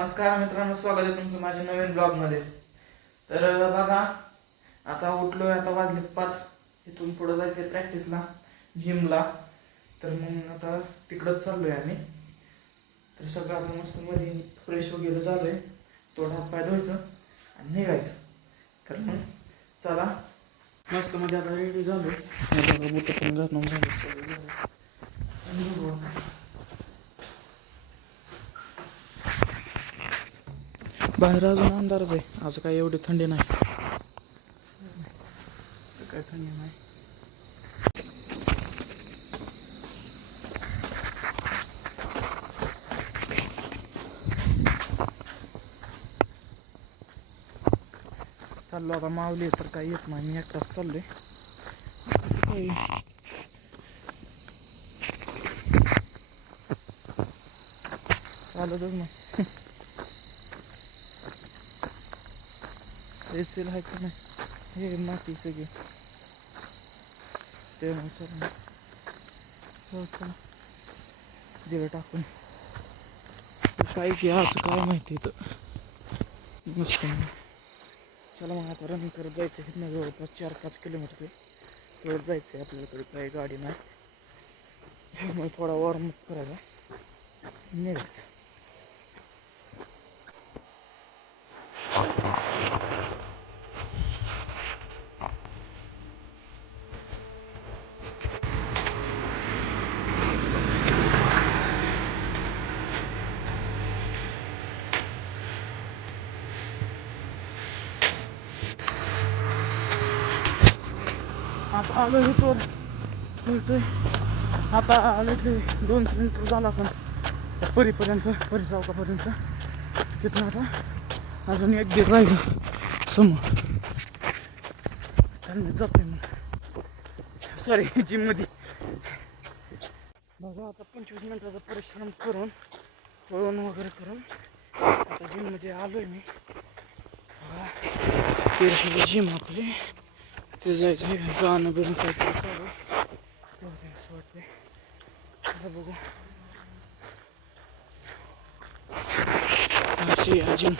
नमस्कार मित्रांनो, स्वागत आहे तुमचं माझ्या नवीन ब्लॉगमध्ये. तर बघा, आता उठलोय, आता वाजले 5. इथून पुढे जायचं प्रॅक्टिसला, जिमला. तर मग आता तिकडंच चाललोय आम्ही. तर सगळं आता मस्त मध्ये फ्रेश वगैरे झालोय, तोंड हात पाय धुवायचं आणि निघायचं. तर मग चला, मस्त मध्ये आता रेडी झालोय. बुट पण घालून झालं. बाहेर अजून अंधारच आहे. आज काय एवढी थंडी नाही, काय थंडी नाही. चाललो आता मावली, तर काही येत नाही, मी एकटाच चाललोय. चालतच नाही. एसील आहे का नाही, हे माती सगळी ते नाही. चल दिलं टाकून. काय की आज काय माहिती तर मस्त. चला मग आता रनिंग करत जायचं. इथनं जवळपास 4-5 किलोमीटर करत जायचं आहे. आपल्याकडे काही गाडी नाही, त्यामुळे थोडा वॉर्मअप करायला निघायचं. आता आलो इथवर मिळतोय. आता आलो इथे 2 किलोमीटर झाला असं परीपर्यंत, परी चौकापर्यंत. तिथून आता अजून 1-1.5 राहिलं समोर. तर मी जातोय मग, सॉरी, जिममध्ये. बघा, आता 25 मिनिटाचा परिश्रम करून पळून वगैरे करून आता जिममध्ये आलोय मी. बघा, जिम आपली ते जायचं आहे. गाणं बिणं काहीतरी चालू असं वाटते. आता बघू अशी जिम.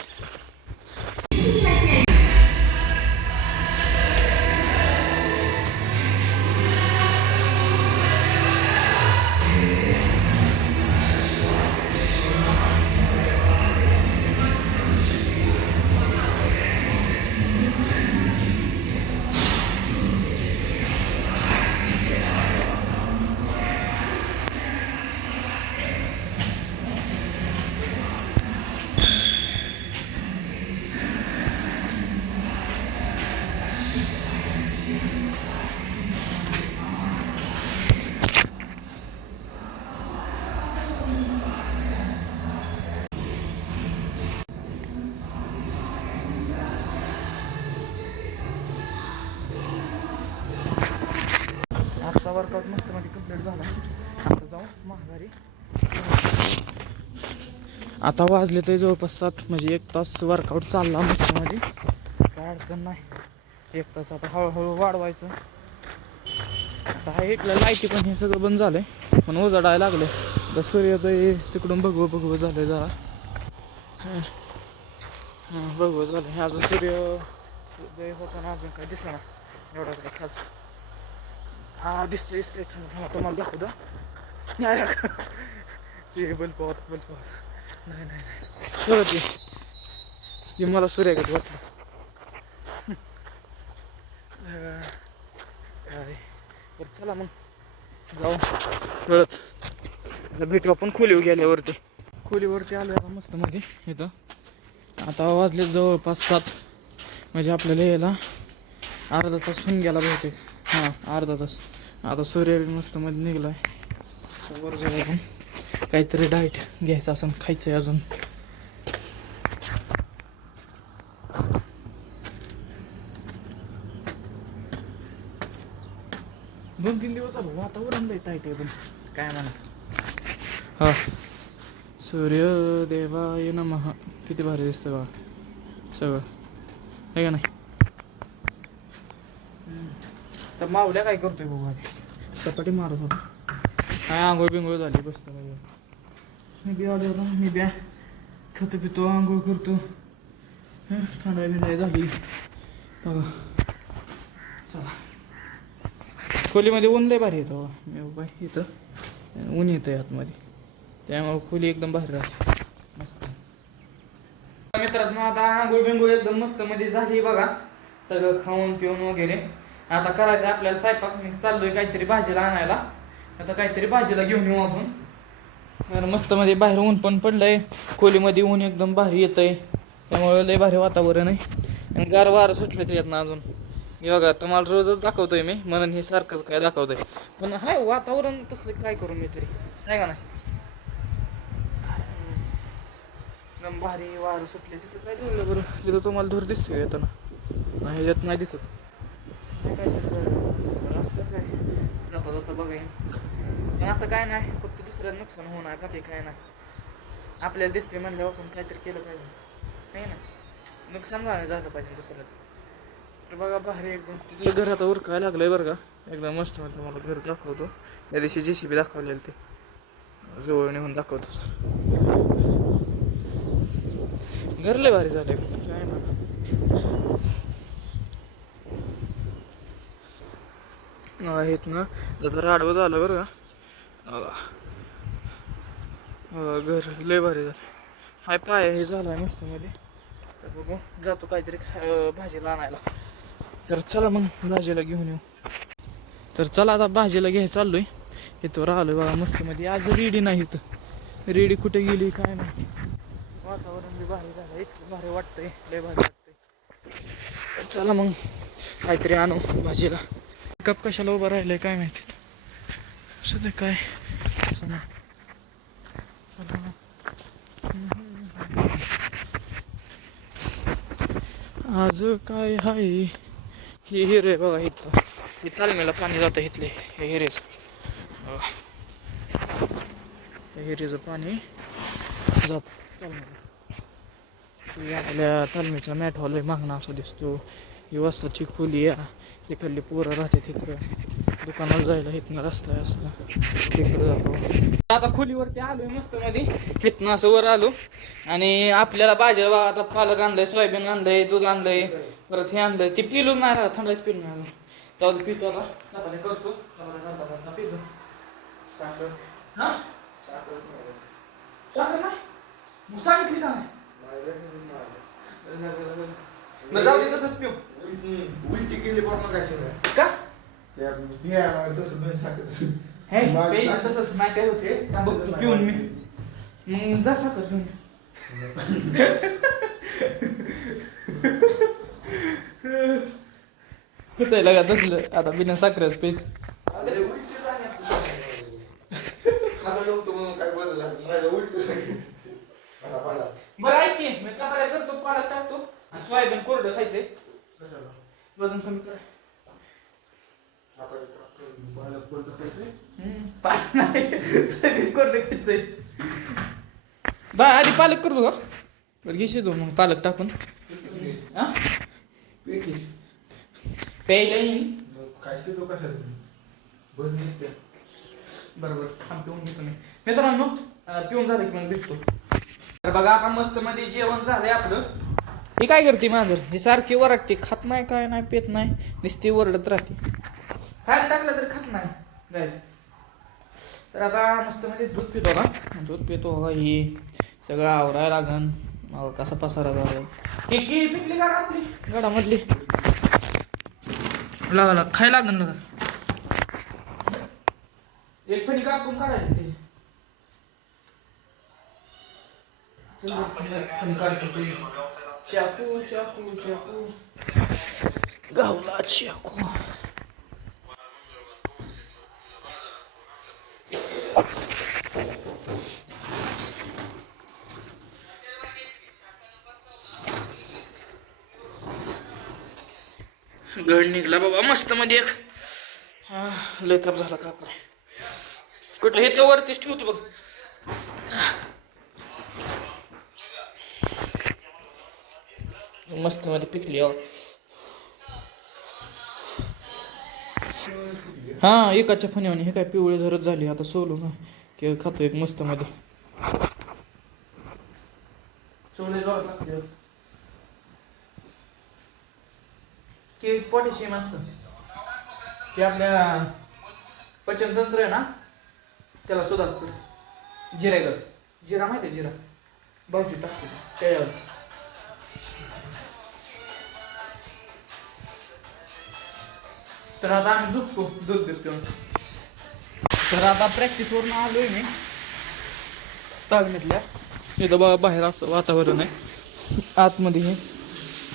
आजचा वर्कआउट मस्त मध्ये कंप्लीट झाला. आता जाऊ माघारी. आता वाजले तर जवळपास 7, म्हणजे 1 तास वर्कआउट चालला मस्त मध्ये, काय अडचण नाही. 1 तास आता हळूहळू वाढवायचं. आता हा इकडलं लाईटी पण हे सगळं बंद झालंय, पण उजाडायला लागले. तर सूर्योदय तिकडून भगवं झालंय जरा. भगवं झालं. अजून सूर्योदय होताना अजून काही दिसला ना एवढा काही खास. हा दिसतोय थांबा तुम्हाला दाखवतो. ते बल्ब नाही शोधते ती मला सूर्यागत वाटलं. तर चला मग जाऊ कळत. भेटू आपण खोलीवर गेल्यावरती. खोलीवरती आलो आता मस्त मध्ये इथं. आता वाजले जवळपास 7, म्हणजे आपल्याला यायला अर्धा तास होऊन गेला बहुतेक. अर्धा तास. आता सूर्य मस्त मध्ये निघलाय. वर जाऊ आपण, काहीतरी डाएट घ्यायचं असं, खायचंय अजून. दोन 3 दिवस आलो वातावरण लय टाईट आहे, पण काय म्हणा. हा, सूर्यदेवाय नमः. किती भारी दिसतं बा सगळं, आहे का नाही. तर मावल्या काय करतोय बघू, आधी चपाटी मारत होता. काय आंघोळ बिंघोळ झाली, बसतो मी बी आलो होतो. मी बी खातो पितो आंघोळ करतो. थंडाई बिंडाई झाली बघा. चला खोलीमध्ये ऊन लय भारी येतं मी उभा इथं ऊन येतं आतमध्ये त्यामुळे खोली एकदम भारी राहते मस्त. मित्रांनो आता आंघोळ बिंघोळ एकदम मस्त मध्ये झाली बघा. सगळं खाऊन पिऊन वगैरे आता करायचं आपल्याला स्वयंपाक. मी चाललोय काहीतरी भाजीला आणायला. आता काहीतरी भाजीला घेऊन येऊ आपण. तर मस्त मध्ये बाहेर ऊन पण पडलंय. खोलीमध्ये ऊन एकदम भारी येतंय त्यामुळे लय भारी वातावरण आहे. आणि गार वारं सुटलं त्याच्यातनं अजून. हे बघा तुम्हाला रोजच दाखवतोय मी म्हणून हे सारखंच काय दाखवतोय. पण हाय वातावरण तसं काय करू मी तरी नाही का नाही. एकदम भारी वारं सुटले. तिथं काय जोडलं बरं. तिथं तुम्हाला धूर दिसतोय येताना. नाही ह्याच्यात नाही दिसत. रस्ता काय जाता जाता बघाय पण असं काय नाही. फक्त दुसऱ्या नुकसान होणार का ते काय नाही. आपल्याला दिसते म्हणल्यावर आपण काहीतरी केलं पाहिजे नाही ना. नुकसान झालं पाहिजे दुसऱ्याचं. तर बघा भारी एकदम. तिथलं घर आता उरकायला लागलंय बरं का. एकदम मस्त म्हणजे मला घर दाखवतो. त्या दिवशी JCB दाखवलेलं ते जवळ नेऊन दाखवतो. घर लय भारी झालंय काय ना. आहेत ना जरा राडवं झालं बरं का. घर लय भारी झालं. हाय पाय हे झालं आहे मस्त मध्ये. तर बघू जातो काहीतरी भाजीला आणायला. तर चला मग भाजीला घेऊन येऊ. तर चला आता भाजीला घ्यायला चाललोय. इथं राहिलोय बघा मस्त मध्ये. आज रेडी नाही इथं. रेडी कुठे गेली काय नाही. वातावरण बी भारी झालं. इतकं भारी वाटतंय लय भारी वाटतंय. तर चला मग काहीतरी आणू भाजीला. कप कशाला उभं राहिलंय काय माहिती. सध्या काय आज काय हाय. हे हिरे बघा इथं. हे तालमीला पाणी जातं इथले हे हिरेच. हे हिरेचं पाणी जात तालमीला. आपल्या तालमीचा मॅट हॉल आहे मागणं असं दिसतो. ही वस्ताची खोली आहे. तिकडली पोरं राहते तिकडं. दुकानाला जायला इथनं रस्ता आहे असं तिकडं जातो. आता खोलीवरती आलोय मस्त मध्ये. इथनं असं वर आलो आणि आपल्याला भाज्या बघा आता पालक आणलंय, सोयाबीन आणलंय, दूध आणलंय, परत हे आणलंय. ती पिलूच नाही राहत थंडाच पिलो नाही अजून. तेव्हा पितो आता चपात्या करतो. चपात्या करता पितो. साखर हा साखर नाही मग सांगितली का नाही. मग जाऊ दे तसंच पिऊ. उलटी केली पण मग का तसं हे पेज तसंच नाही काय होते बघतो पिऊन मी. मग जा साखर घेऊन. होतंय लगा तसलं आता बिना साखरेच पेज. बरं ऐक की मी चपात्या करतो पालक टाकतो आणि सोयाबीन कोरडं खायचंय. वजन कमी करा. सोयाबीन कोरडं खायचंय. बा आधी पालक करतो का बरं घे शिजवून मग पालक टाकून. हा प्यायला येईन काय शिजव कशाला बरोबर थांब पिऊन घेतो मी. मित्रांनो पिऊन झालं की मग दिसतो. तर बघा आता मस्त मध्ये जेवण झालंय आपलं. हे काय करते माझं हे सारखी वरडते. खात नाही काय नाही पेत नाही नुसती वरडत राहते. खायला टाकलं तरी खात नाही गायस. तर आता मस्त मध्ये दूध पितो का. दूध पितो का ही सगळं आवरायला लागन. कसा पसारा झाला. केळी पिकली का आपली गडामधली लागा खायला लागन ना. एक फणी कापून काढायची त्याची. चाकू चाकू चाकू गावला चाकू. गड निघला बाबा मस्त मध्ये एक. लय ताप झाला का काय कुठं हे तर वरतीच ठेवतो बघ. मस्त मध्ये पिकली हा एकाच्या फण्याने. हे काय पिवळे झरत झाली आता सोलू ना की खातो एक मस्त मध्ये. चवले जोरात लागते की पोटॅशियम असतं ते आपल्या पचनतंत्र आहे ना त्याला सुधारतं. जिरा माहिती आहे जिरा भाऊची टाकते त्याच्यावर. तर आता आम्ही झोपतो दूध पिऊन. तर आता प्रॅक्टिसवरून आलोय मी तागणीतल्या. इथं बघा बाहेर असं वातावरण आहे आतमध्ये हे.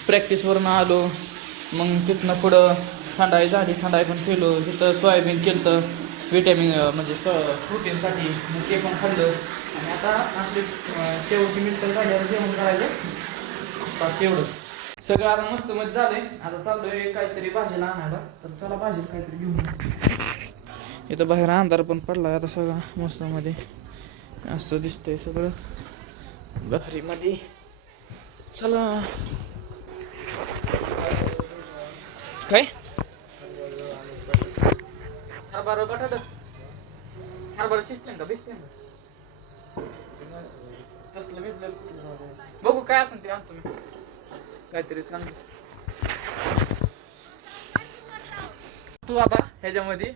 प्रॅक्टिसवरून आलो मग तिथनं पुढं थंडाई झाली, थंडाई पण केलो. तिथं सोयाबीन केलं विटॅमिन म्हणजे प्रोटीनसाठी, मग ते पण खाल्लं. आणि आता आपली शेवटची मिनिटं झाल्यावर जेवण करायचं बस एवढंच. सगळं आता मस्त मस्त झालंय. आता चाललोय काहीतरी भाजीला आणायला. तर चला भाजीला काहीतरी घेऊन. इथं बाहेर अंधार पण पडलाय आता सगळा मस्त मध्ये असं दिसतंय सगळं बकरीमध्ये. चला काय हरभरा बटाटा हरभरा शिजते का भिजते का तसलं भिजलं बघू काय असेल ते आणतो मी काहीतरी चांगलं. तू आता ह्याच्यामध्ये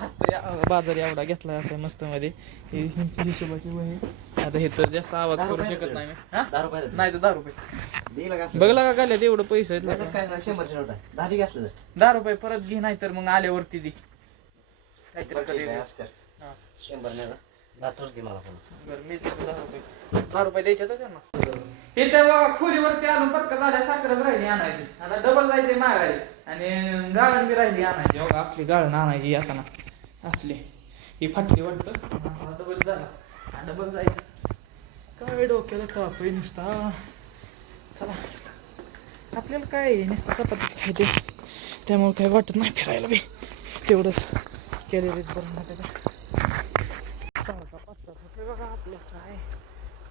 हसते बाजार एवढा घेतलाय असं मस्त मध्ये हिशोबाची वही. आता हे तर जास्त आवाज करू शकत नाही मी. नाही तर 10 रुपये बघला का काय एवढं पैसे आहेत 10 रुपये परत घे नाही तर मग आल्यावरती दे काहीतरी. 10 रुपये द्यायचे तर त्यांना. हे तर खोलीवरती आलो पचका झाल्या साखरच राहिली आणायची. आता डबल जायचे मागायला आणि गाळण बी राहिली आणायची. बघा असली गाळण आणायची येताना असली ही फाटली वाटतं. डबल झाला डबल जायचं काय डोक्याला ताप आहे नुसता. चला आपल्याला काय नुसतं चपातीच आहे ते त्यामुळे काय वाटत नाही फिरायला बी. तेवढंच कॅलरीज बरं त्याला. बघा आपलं काय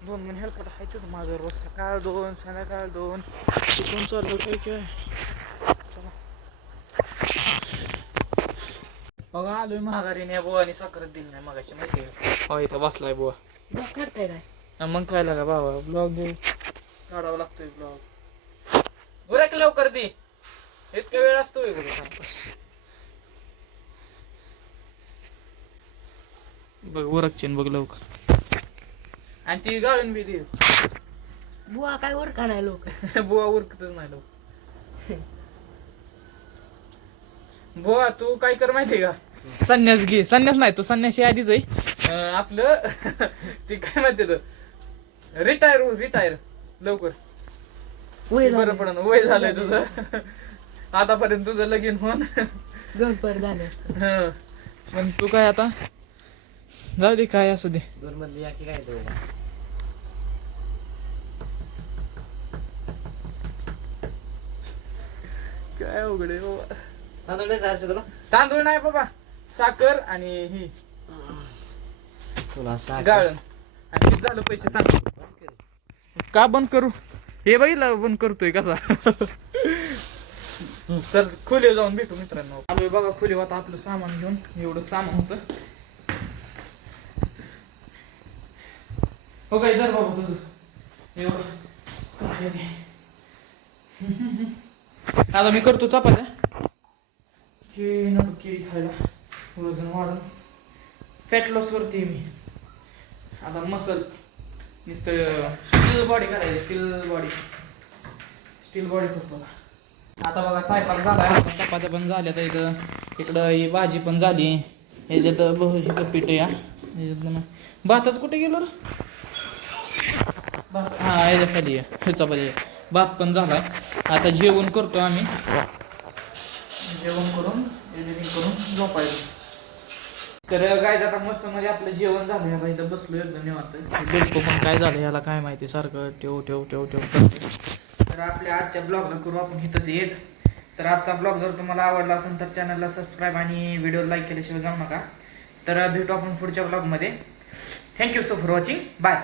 2 महिने हेल्पट आहेतच माझं. रोज सकाळ 2 संध्याकाळ 2 तिथून चाललो काय काय. चला बघा आलोय महागारीने बुवानी साखरच दिली नाही मगाशी माहिती आहे. हो इथं बसलाय बुवा. ब्लॉग काढताय काय मग काय लागा बाबा ब्लॉग काढावा लागतोय ब्लॉग. बरं की लवकर दे इतका वेळ असतोय बघ उरकचीन बघ लवकर. आणि ती गाळून बी दे. बुवा काय वर का नाही लोक बुवा उरकतच नाही लोक. बुवा तू काय कर माहितीये का संन्यास घे. संन्यास नाही तू संन्याशी आधीच आहे आपलं ती काय म्हणते रिटायर लवकर बरं पडन. वय झालंय तुझं आतापर्यंत तुझं लगीन होऊन गणपर झालं. पण तू काय आता जाऊ दे काय असू दे. 2 मधली याकी काय तो काय अवघड आहे बाबा. तांदूळ नाही बाबा साखर आणि ही तुला गाळण आणि किती झालं पैसे सांग. का बंद करू हे बघितलं बंद करतोय कसा. चल खोली जाऊन भेटू मित्रांनो. आलोय बघा खोली आता आपलं सामान घेऊन. एवढं सामान होतं हो काय दर बाबा तुझं एवढं काय ते. आता मी करतो चपात्या. केळी नको केळी खायला वजन वाढून. फॅट लॉस वरती मी आता मसल नुसतं स्टील बॉडी करायची. स्टील बॉडी करतो आता. बघा स्वयंपाक झालाय चपात्या पण झाल्या तर इकडं ही भाजी पण झाली. ह्याच्यात इथं पीठ या भातच कुठे गेलो रे. हा ह्याच्या खाली ह्याचा पाहिजे. भात पण झालाय. आता जेवण करतो आम्ही. जेवण करून एडिटिंग करून झोपायचं. तर काय आता मस्त म्हणजे आपलं जेवण झालं. आता इथं बसलो एकदम निवांत. बेडको पण काय झालं याला काय माहिती सारखं ठेव तर आपल्या आजच्या ब्लॉगला करू आपण इथंच येत. तर आजचा ब्लॉग जर तुम्हाला आवडला असेल तर चॅनलला सबस्क्राईब आणि व्हिडिओ लाईक केल्याशिवाय जाऊ नका. तर भेटू आपण पुढच्या ब्लॉगमध्ये. Thank you so for watching. Bye.